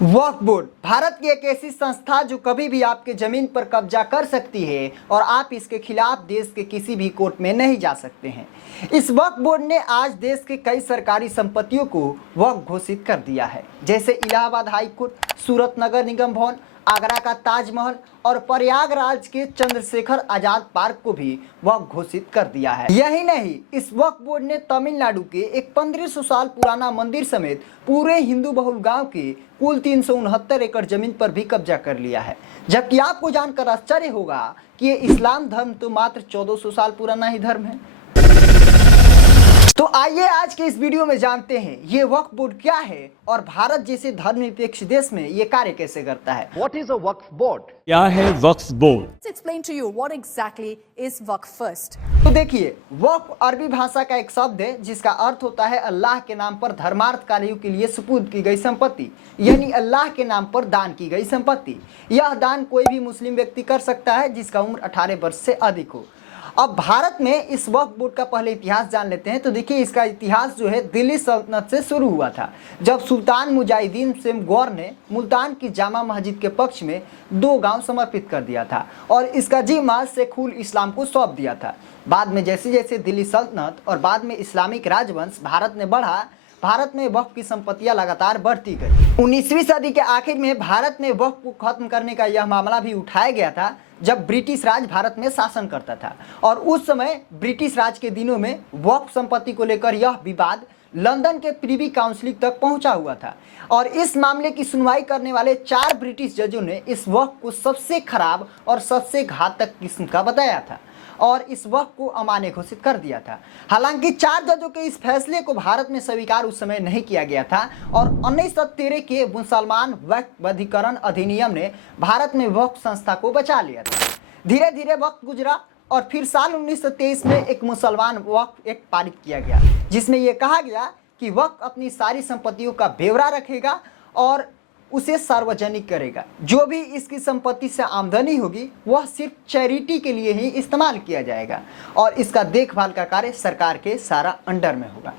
वक्फ board Bharat की एक ऐसी संस्था जो कभी भी आपके जमीन पर कब्जा कर सकती है और आप इसके खिलाफ देश के किसी भी कोर्ट में नहीं जा सकते हैं। इस वक्फ बोर्ड ने आज देश के कई सरकारी संपत्तियों को वक्फ घोषित कर दिया है, जैसे इलाहाबाद हाई कोर्ट, सूरत नगर निगम भवन, आगरा का ताजमहल और प्रयागराज के चंद्रशेखर आजाद पार्क को भी वक्फ घोषित कर दिया है। यही नहीं, इस वक्फ बोर्ड ने तमिलनाडु के एक 1500 साल पुराना मंदिर समेत पूरे हिंदू बहुल गांव के कुल 369 एकड़ जमीन पर भी कब्जा कर लिया है। जबकि आपको जानकर आश्चर्य होगा कि ये इस्लाम धर्म तो मात्र 1400 साल पुराना ही धर्म है। तो आइए आज के इस वीडियो में जानते हैं ये वक्फ बोर्ड क्या है और भारत जैसे धर्मनिरपेक्ष देश में ये कार्य कैसे करता है। What is a Waqf board? क्या है वक्फ board? Let's explain to you what exactly is Waqf first. तो देखिए, वक्फ अरबी भाषा का एक शब्द है जिसका अर्थ होता है अल्लाह के नाम पर धर्मार्थ कार्यों के लिए सुपुर्द की गई संपत्ति, यानी अल्लाह के नाम पर दान की गई संपत्ति। यह दान कोई भी मुस्लिम व्यक्ति कर सकता है जिसका उम्र 18 वर्ष से अधिक हो। अब भारत में इस वक्फ बोर्ड का पहले इतिहास जान लेते हैं। तो देखिए, इसका इतिहास जो है दिल्ली सल्तनत से शुरू हुआ था, जब सुल्तान मुजाहिदीन सिंह गौर ने मुल्तान की जामा मस्जिद के पक्ष में 2 गांव समर्पित कर दिया था और इसका जिम्मा शेखुल इस्लाम को सौंप दिया था। बाद में जैसे जैसे दिल्ली सल्तनत और बाद में इस्लामिक राजवंश भारत में बढ़ा, भारत में वक्फ की संपत्तियां लगातार बढ़ती गई। 19वीं सदी के आखिर में भारत में वक्फ को खत्म करने का यह मामला भी उठाया गया था जब ब्रिटिश राज भारत में शासन करता था, और उस समय ब्रिटिश राज के दिनों में वक्फ संपत्ति को लेकर यह विवाद लंदन के प्रिवी काउंसिल तक पहुंचा हुआ था और इस मामले की सुनवाई करने वाले 4 ब्रिटिश जजों ने इस वक्फ को सबसे खराब और सबसे घातक किस्म का बताया था और इस वक्फ को अमान्य घोषित कर दिया था। हालांकि 4 जजों के इस फैसले को भारत में स्वीकार उस समय नहीं किया गया था और 1913 के मुसलमान वक्फ अधिकरण अधिनियम ने भारत में वक्फ संस्था को बचा लिया था। धीरे धीरे वक्त गुजरा और फिर साल 1923 में एक मुसलमान वक्फ एक्ट पारित किया गया, जिसमें यह कहा गया कि वक्फ अपनी सारी संपत्तियों का ब्यौरा रखेगा और उसे सार्वजनिक करेगा। जो भी इसकी संपत्ति से आमदनी होगी वह सिर्फ चैरिटी के लिए ही इस्तेमाल किया जाएगा और इसका देखभाल का कार्य सरकार के सारा अंडर में होगा।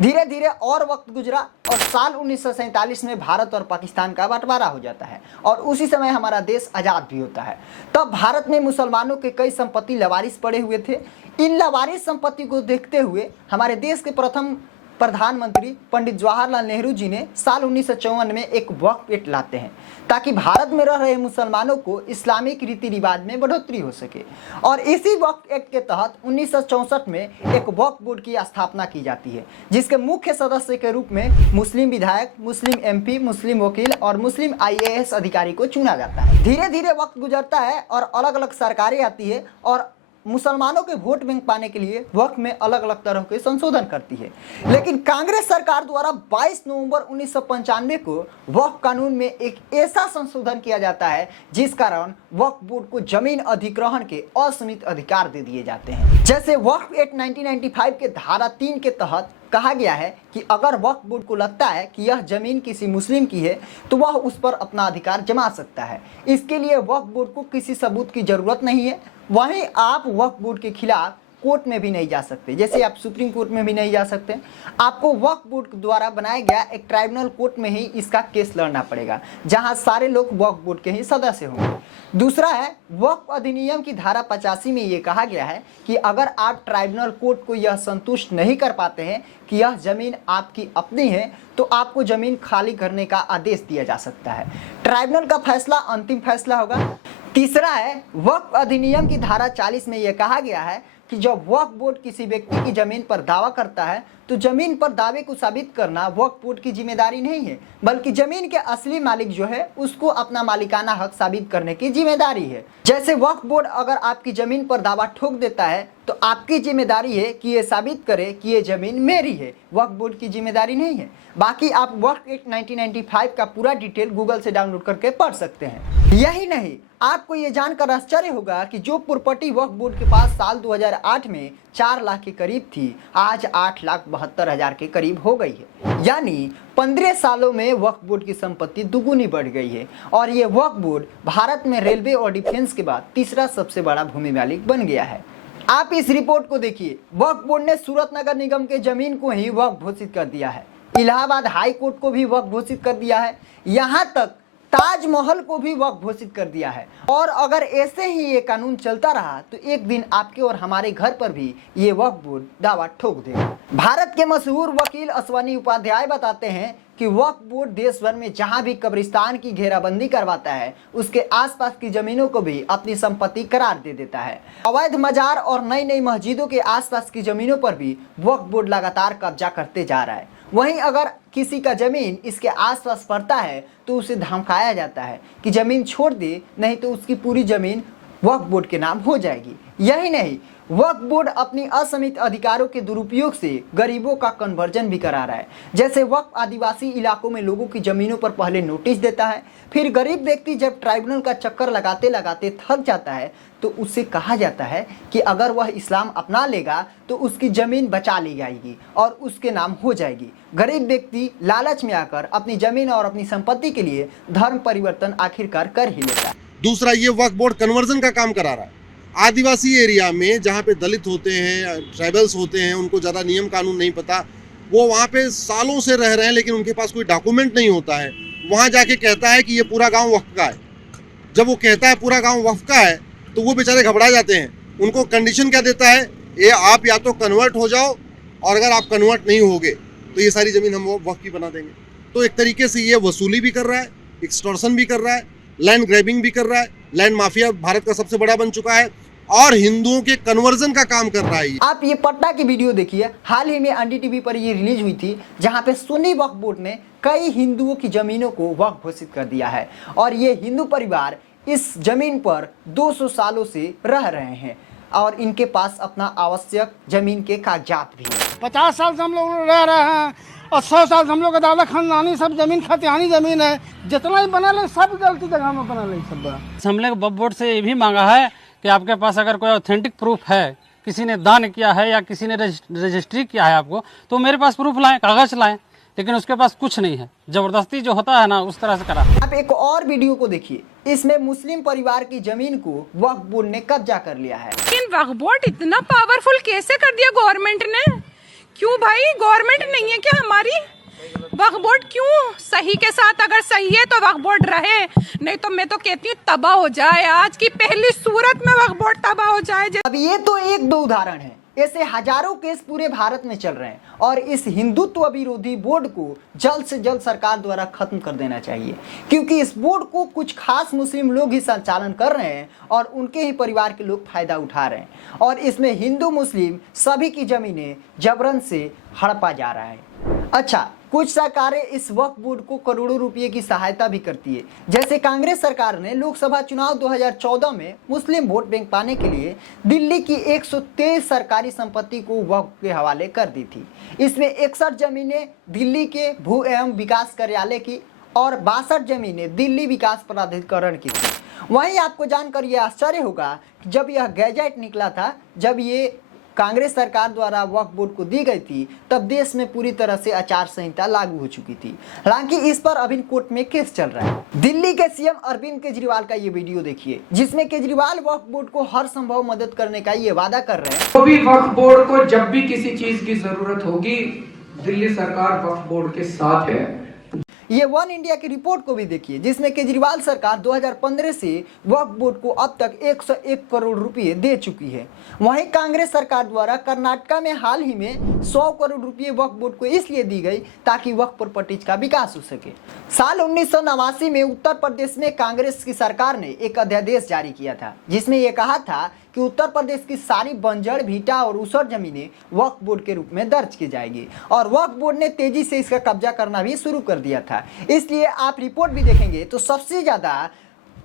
धीरे धीरे और वक्त गुजरा और साल 1947 में भारत और पाकिस्तान का बंटवारा हो जाता है और उसी समय हमारा देश आज़ाद भी होता है। तब भारत में मुसलमानों के कई संपत्ति लवारिस पड़े हुए थे। इन लवारिस संपत्ति को देखते हुए हमारे देश के प्रथम प्रधानमंत्री पंडित जवाहरलाल नेहरू जी ने साल 1954 में एक वक्फ एक्ट लाते हैं ताकि भारत में रह रहे मुसलमानों को इस्लामिक रीति रिवाज में बढ़ोतरी हो सके और इसी वक्फ एक्ट के तहत 1964 में एक वक्फ बोर्ड की स्थापना की जाती है, जिसके मुख्य सदस्य के रूप में मुस्लिम विधायक, मुस्लिम एमपी, मुस्लिम वकील और मुस्लिम IAS अधिकारी को चुना जाता है। धीरे धीरे वक्त गुजरता है और अलग अलग सरकारें आती है और मुसलमानों के वोट बैंक पाने के लिए वक्फ में अलग अलग तरह के संशोधन करती है। लेकिन कांग्रेस सरकार द्वारा 22 नवंबर 1995 को वक्फ कानून में एक ऐसा संशोधन किया जाता है जिस कारण वक्फ बोर्ड को जमीन अधिग्रहण के असीमित अधिकार दे दिए जाते हैं। जैसे वक्फ एक्ट 1995 के धारा 3 के तहत कहा गया है कि अगर वक्फ बोर्ड को लगता है कि यह जमीन किसी मुस्लिम की है तो वह उस पर अपना अधिकार जमा सकता है। इसके लिए वक्फ बोर्ड को किसी सबूत की जरूरत नहीं है। वहीं आप वक्फ बोर्ड के खिलाफ कोर्ट में भी नहीं जा सकते, जैसे आप सुप्रीम कोर्ट में भी नहीं जा सकते। आपको वक्फ बोर्ड द्वारा बनाया गया एक ट्राइब्यूनल कोर्ट में ही इसका केस लड़ना पड़ेगा, जहां सारे लोग वक्फ बोर्ड के ही सदस्य होंगे। दूसरा है, वक्फ अधिनियम की धारा 85 में ये कहा गया है कि अगर आप ट्राइब्यूनल कोर्ट को यह संतुष्ट नहीं कर पाते हैं कि यह जमीन आपकी अपनी है तो आपको जमीन खाली करने का आदेश दिया जा सकता है। ट्राइब्यूनल का फैसला अंतिम फैसला होगा। तीसरा है, वक्फ अधिनियम की धारा 40 में यह कहा गया है कि जब वक्फ बोर्ड किसी व्यक्ति की जमीन पर दावा करता है तो जमीन पर दावे को साबित करना वक्फ बोर्ड की जिम्मेदारी नहीं है, बल्कि जमीन के असली मालिक जो है उसको अपना मालिकाना हक साबित करने की जिम्मेदारी है। जैसे वक्फ बोर्ड अगर आपकी जमीन पर दावा ठोक देता है तो आपकी जिम्मेदारी है कि ये साबित करे कि ये जमीन मेरी है, वक्फ बोर्ड की जिम्मेदारी नहीं है। बाकी आप वक्फ एक्ट 1995 का पूरा डिटेल गूगल से डाउनलोड करके पढ़ सकते हैं। यही नहीं, आपको ये जानकर आश्चर्य होगा कि जो प्रॉपर्टी वक्फ बोर्ड के पास साल 2008 में 4 लाख के करीब थी, आज 8,72,000 के करीब हो गई है। यानी 15 सालों में वक्फ बोर्ड की संपत्ति दुगुनी बढ़ गई है और ये वक्फ बोर्ड भारत में रेलवे और डिफेंस के बाद तीसरा सबसे बड़ा भूमि मालिक बन गया है। आप इस रिपोर्ट को देखिए, वक्फ बोर्ड ने सूरत नगर निगम के जमीन को ही वक्फ घोषित कर दिया है। इलाहाबाद हाई कोर्ट को भी वक्फ घोषित कर दिया है, यहाँ तक ताजमहल को भी वक्फ घोषित कर दिया है। और अगर ऐसे ही ये कानून चलता रहा तो एक दिन आपके और हमारे घर पर भी ये वक्फ बोर्ड दावा ठोक देगा। भारत के मशहूर वकील अश्वनी उपाध्याय बताते हैं कि वक्फ बोर्ड देश भर में जहां भी कब्रिस्तान की घेराबंदी करवाता है उसके आसपास की जमीनों को भी अपनी संपत्ति करार दे देता है। अवैध मजार और नई नई मस्जिदों के आसपास की जमीनों पर भी वक्फ बोर्ड लगातार कब्जा करते जा रहा है। वहीं अगर किसी का जमीन इसके आसपास पड़ता है तो उसे धमकाया जाता है कि जमीन छोड़ दे, नहीं तो उसकी पूरी जमीन वक्फ बोर्ड के नाम हो जाएगी। यही नहीं, वक्फ बोर्ड अपनी असीमित अधिकारों के दुरुपयोग से गरीबों का कन्वर्जन भी करा रहा है। जैसे वक्फ आदिवासी इलाकों में लोगों की जमीनों पर पहले नोटिस देता है, फिर गरीब व्यक्ति जब ट्राइब्यूनल का चक्कर लगाते लगाते थक जाता है तो उससे कहा जाता है कि अगर वह इस्लाम अपना लेगा तो उसकी ज़मीन बचा ली जाएगी और उसके नाम हो जाएगी। गरीब व्यक्ति लालच में आकर अपनी ज़मीन और अपनी संपत्ति के लिए धर्म परिवर्तन आखिरकार कर ही लेता है। दूसरा, ये वक्फ बोर्ड कन्वर्जन का काम करा रहा है। आदिवासी एरिया में जहाँ पे दलित होते हैं, ट्राइबल्स होते हैं, उनको ज़्यादा नियम कानून नहीं पता, वो वहाँ पे सालों से रह रहे हैं लेकिन उनके पास कोई डॉक्यूमेंट नहीं होता है। वहाँ जाके कहता है कि ये पूरा गाँव वक्फ का है। जब वो कहता है पूरा गाँव वक्फ का है तो वो बेचारे घबरा जाते हैं। उनको कंडीशन क्या देता है, ये आप या तो कन्वर्ट हो जाओ और अगर आप कन्वर्ट नहीं होगे तो ये सारी ज़मीन हम वक्फ की बना देंगे। तो एक तरीके से ये वसूली भी कर रहा है, एक्सटॉर्शन भी कर रहा है, लैंड ग्रैबिंग भी कर रहा है। लैंड माफिया भारत का सबसे बड़ा बन चुका है और हिंदुओं के कन्वर्जन का काम कर रहा है। आप ये पटना की वीडियो देखिए, हाल ही में एनडीटीवी पर ये रिलीज हुई थी, जहां पे सुन्नी वक्फ बोर्ड ने कई हिंदुओं की जमीनों को वक्फ घोषित कर दिया है और ये हिंदू परिवार इस जमीन पर 200 सालों से रह रहे हैं और इनके पास अपना आवश्यक जमीन के कागजात भी है। 50 साल से हम लोग रह रहे हैं और 100 साल से हम लोग का दादा खानदानी सब जमीन खतियानी जमीन है। जितना ही बना ले सब गलती जगह में बना ले सब। हमने वक्फ बोर्ड से ये भी मांगा है कि आपके पास अगर कोई ऑथेंटिक प्रूफ है, किसी ने दान किया है या किसी ने रजिस्ट्री किया है आपको, तो मेरे पास प्रूफ लाएं, कागज लाएं। लेकिन उसके पास कुछ नहीं है, जबरदस्ती जो होता है ना उस तरह से करा। आप एक और वीडियो को देखिए, इसमें मुस्लिम परिवार की जमीन को वक्फ बोर्ड ने कब्जा कर लिया है। लेकिन वक्फ बोर्ड इतना पावरफुल कैसे कर दिया गवर्नमेंट ने? क्यों भाई, गवर्नमेंट नहीं है क्या हमारी? वक्फ बोर्ड क्यों? सही के साथ अगर सही है तो वक्फ बोर्ड रहे, नहीं तो मैं तो कहती हूँ तबाह हो जाए। आज की पहली सूरत में वक्फ बोर्ड तबाह हो जाए। अब ये तो एक दो उदाहरण है, ऐसे हजारों केस पूरे भारत में चल रहे हैं और इस हिंदुत्व विरोधी बोर्ड को जल्द से जल्द सरकार द्वारा खत्म कर देना चाहिए, क्योंकि इस बोर्ड को कुछ खास मुस्लिम लोग ही संचालन कर रहे हैं और उनके ही परिवार के लोग फायदा उठा रहे हैं और इसमें हिंदू मुस्लिम सभी की जमीनें जबरन से हड़पा जा रहा है। अच्छा, कुछ सरकारें इस वक्फ बोर्ड को करोड़ों रुपए की सहायता भी करती है। जैसे कांग्रेस सरकार ने लोकसभा चुनाव 2014 में मुस्लिम वोट बैंक पाने के लिए दिल्ली की 123 सरकारी संपत्ति को वक्फ के हवाले कर दी थी। इसमें 61 जमीनें दिल्ली के भू एवं विकास कार्यालय की और 62 जमीनें दिल्ली विकास प्राधिकरण की थी। वहीं आपको जानकर यह आश्चर्य होगा कि जब यह गैजेट निकला था, जब ये कांग्रेस सरकार द्वारा वक्फ बोर्ड को दी गई थी, तब देश में पूरी तरह से आचार संहिता लागू हो चुकी थी। हालांकि इस पर अभी कोर्ट में केस चल रहा है। दिल्ली के सीएम अरविंद केजरीवाल का ये वीडियो देखिए, जिसमें केजरीवाल वक्फ बोर्ड को हर संभव मदद करने का ये वादा कर रहे हैं। तो भी वक्फ बोर्ड को जब भी किसी चीज की जरूरत होगी, दिल्ली सरकार वक्फ बोर्ड के साथ है। ये वन इंडिया की रिपोर्ट को भी देखिए, जिसमें केजरीवाल सरकार 2015 से वक्फ बोर्ड को अब तक 101 करोड़ रुपए दे चुकी है। वहीं कांग्रेस सरकार द्वारा कर्नाटका में हाल ही में 100 करोड़ रुपए वक्फ बोर्ड को इसलिए दी गई ताकि वक्फ प्रॉपर्टीज का विकास हो सके। साल 1989 में उत्तर प्रदेश में कांग्रेस की सरकार ने एक अध्यादेश जारी किया था, जिसमें यह कहा था कि उत्तर प्रदेश की सारी बंजर, भीटा और ऊसर जमीनें वक्फ बोर्ड के रूप में दर्ज की जाएगी और वक्फ बोर्ड ने तेजी से इसका कब्जा करना भी शुरू कर दिया था। इसलिए आप रिपोर्ट भी देखेंगे तो सबसे ज़्यादा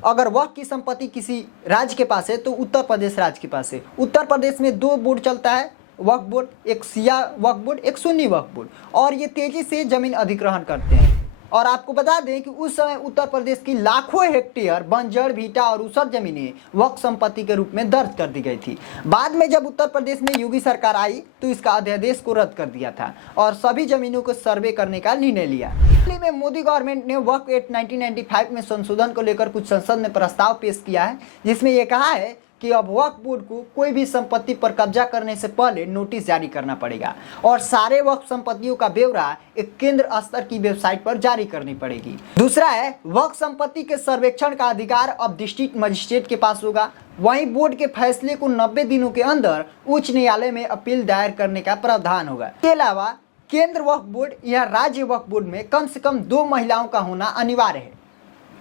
अगर वक्फ की संपत्ति किसी राज्य के पास है तो उत्तर प्रदेश राज्य के पास है। उत्तर प्रदेश में 2 बोर्ड चलता है वक्फ बोर्ड, एक शिया वक्फ बोर्ड, एक सुन्नी वक्फ बोर्ड, और ये तेजी से जमीन अधिग्रहण करते हैं। और आपको बता दें कि उस समय उत्तर प्रदेश की लाखों हेक्टेयर बंजर, भीटा और ऊसर जमीनें वक्फ संपत्ति के रूप में दर्ज कर दी गई थी। बाद में जब उत्तर प्रदेश में योगी सरकार आई तो इसका अध्यादेश को रद्द कर दिया था और सभी जमीनों को सर्वे करने का निर्णय लिया। हाल ही में मोदी गवर्नमेंट ने वक्फ एक्ट 1995 में संशोधन को लेकर कुछ संसद में प्रस्ताव पेश किया है, जिसमें यह कहा है कि अब वक्फ बोर्ड को कोई भी संपत्ति पर कब्जा करने से पहले नोटिस जारी करना पड़ेगा और सारे वक्फ संपत्तियों का ब्यौरा एक केंद्र स्तर की वेबसाइट पर जारी करनी पड़ेगी। दूसरा है, वक्फ संपत्ति के सर्वेक्षण का अधिकार अब डिस्ट्रिक्ट मजिस्ट्रेट के पास होगा। वहीं बोर्ड के फैसले को 90 दिनों के अंदर उच्च न्यायालय में अपील दायर करने का प्रावधान होगा। इसके अलावा केंद्र वक्फ बोर्ड या राज्य वक्फ बोर्ड में कम से कम 2 महिलाओं का होना अनिवार्य है।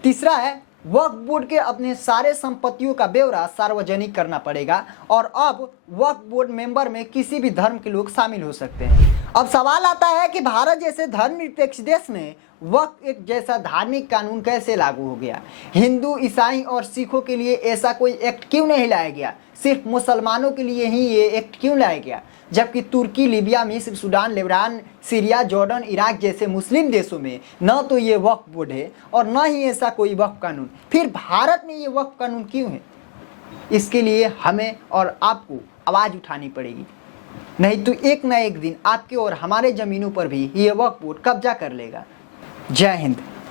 तीसरा है, वक्फ बोर्ड के अपने सारे संपत्तियों का ब्यौरा सार्वजनिक करना पड़ेगा और अब वक्फ बोर्ड मेंबर में किसी भी धर्म के लोग शामिल हो सकते हैं। अब सवाल आता है कि भारत जैसे धर्मनिरपेक्ष देश में वक्फ एक जैसा धार्मिक कानून कैसे लागू हो गया? हिंदू, ईसाई और सिखों के लिए ऐसा कोई एक्ट क्यों नहीं लाया गया? सिर्फ मुसलमानों के लिए ही ये एक्ट क्यों लाया गया? जबकि तुर्की, लीबिया, मिस्र, Sudan, Lebanon, Syria, Jordan, Iraq जैसे मुस्लिम देशों में न तो ये वक्फ बोर्ड है और न ही ऐसा कोई वक्फ कानून। फिर भारत में ये वक्फ कानून क्यों है? इसके लिए हमें और आपको आवाज़ उठानी पड़ेगी, नहीं तो एक न एक दिन आपके और हमारे ज़मीनों पर भी ये वक्फ बोर्ड कब्जा कर लेगा। जय हिंद।